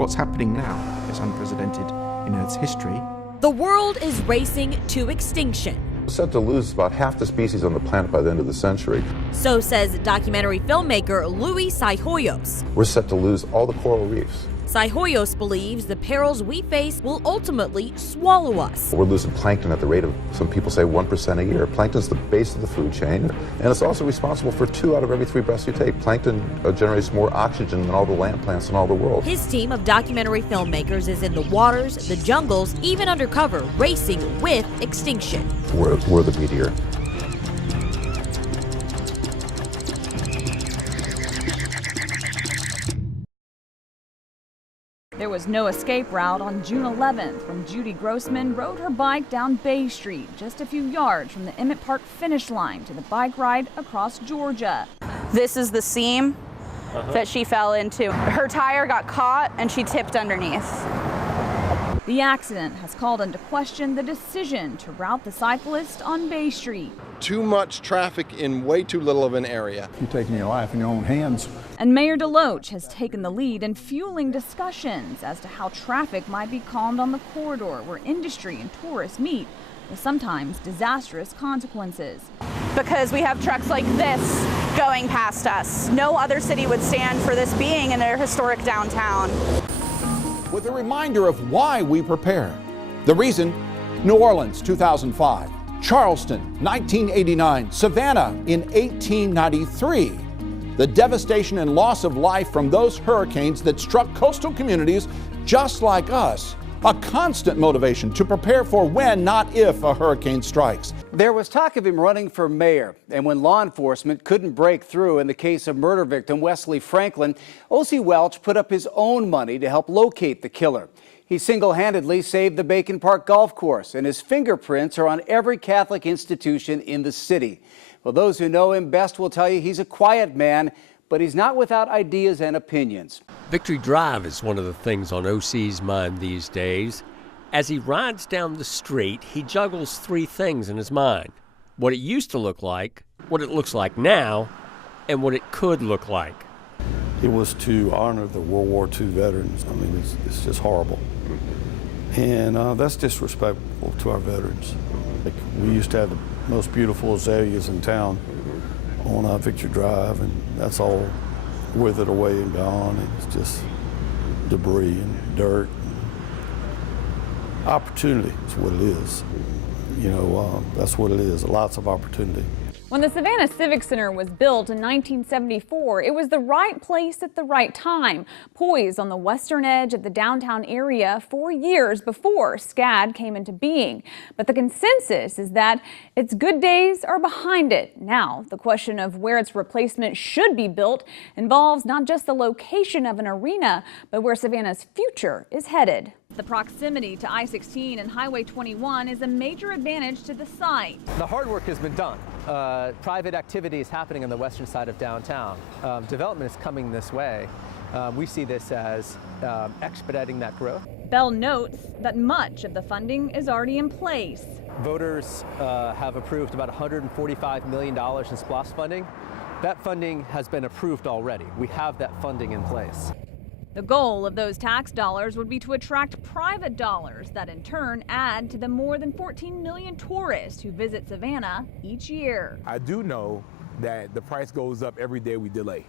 What's happening now is unprecedented in Earth's history. The world is racing to extinction. We're set to lose about half the species on the planet by the end of the century. So says documentary filmmaker Luis Sahoyos. We're set to lose all the coral reefs. Sahoyos believes the perils we face will ultimately swallow us. We're losing plankton at the rate of, some people say, 1% a year. Plankton's the base of the food chain, and it's also responsible for 2 out of every 3 breaths you take. Plankton generates more oxygen than all the land plants in all the world. His team of documentary filmmakers is in the waters, the jungles, even undercover, racing with extinction. We're the meteor. There was no escape route on June 11th when Judy Grossman rode her bike down Bay Street, just a few yards from the Emmett Park finish line to the bike ride across Georgia. This is the seam that she fell into. Her tire got caught and she tipped underneath. The accident has called into question the decision to route the cyclist on Bay Street. Too much traffic in way too little of an area. You're taking your life in your own hands. And Mayor DeLoach has taken the lead in fueling discussions as to how traffic might be calmed on the corridor where industry and tourists meet, with sometimes disastrous consequences. Because we have trucks like this going past us. No other city would stand for this being in their historic downtown. With a reminder of why we prepare. The reason: New Orleans, 2005. Charleston, 1989. Savannah in 1893. The devastation and loss of life from those hurricanes that struck coastal communities just like us. A constant motivation to prepare for when, not if, a hurricane strikes. There was talk of him running for mayor, and when law enforcement couldn't break through in the case of murder victim Wesley Franklin, O.C. Welch put up his own money to help locate the killer. He single-handedly saved the Bacon Park Golf Course, and his fingerprints are on every Catholic institution in the city. Well, those who know him best will tell you he's a quiet man, but he's not without ideas and opinions. Victory Drive is one of the things on OC's mind these days. As he rides down the street, he juggles 3 things in his mind: what it used to look like, what it looks like now, and what it could look like. It was to honor the World War II veterans. I mean, it's just horrible. And that's disrespectful to our veterans. Like, we used to have the most beautiful azaleas in town on Victory Drive, and that's all withered away and gone, and it's just debris and dirt. Opportunity is what it is. You know, that's what it is, lots of opportunity. When the Savannah Civic Center was built in 1974, it was the right place at the right time, poised on the western edge of the downtown area 4 years before SCAD came into being. But the consensus is that its good days are behind it. Now, the question of where its replacement should be built involves not just the location of an arena, but where Savannah's future is headed. The proximity to I-16 and Highway 21 is a major advantage to the site. The hard work has been done. Private activity is happening on the western side of downtown. Development is coming this way. We see this as expediting that growth. Bell notes that much of the funding is already in place. Voters have approved about $145 million in SPLOST funding. That funding has been approved already. We have that funding in place. The goal of those tax dollars would be to attract private dollars that in turn add to the more than 14 million tourists who visit Savannah each year. I do know that the price goes up every day we delay.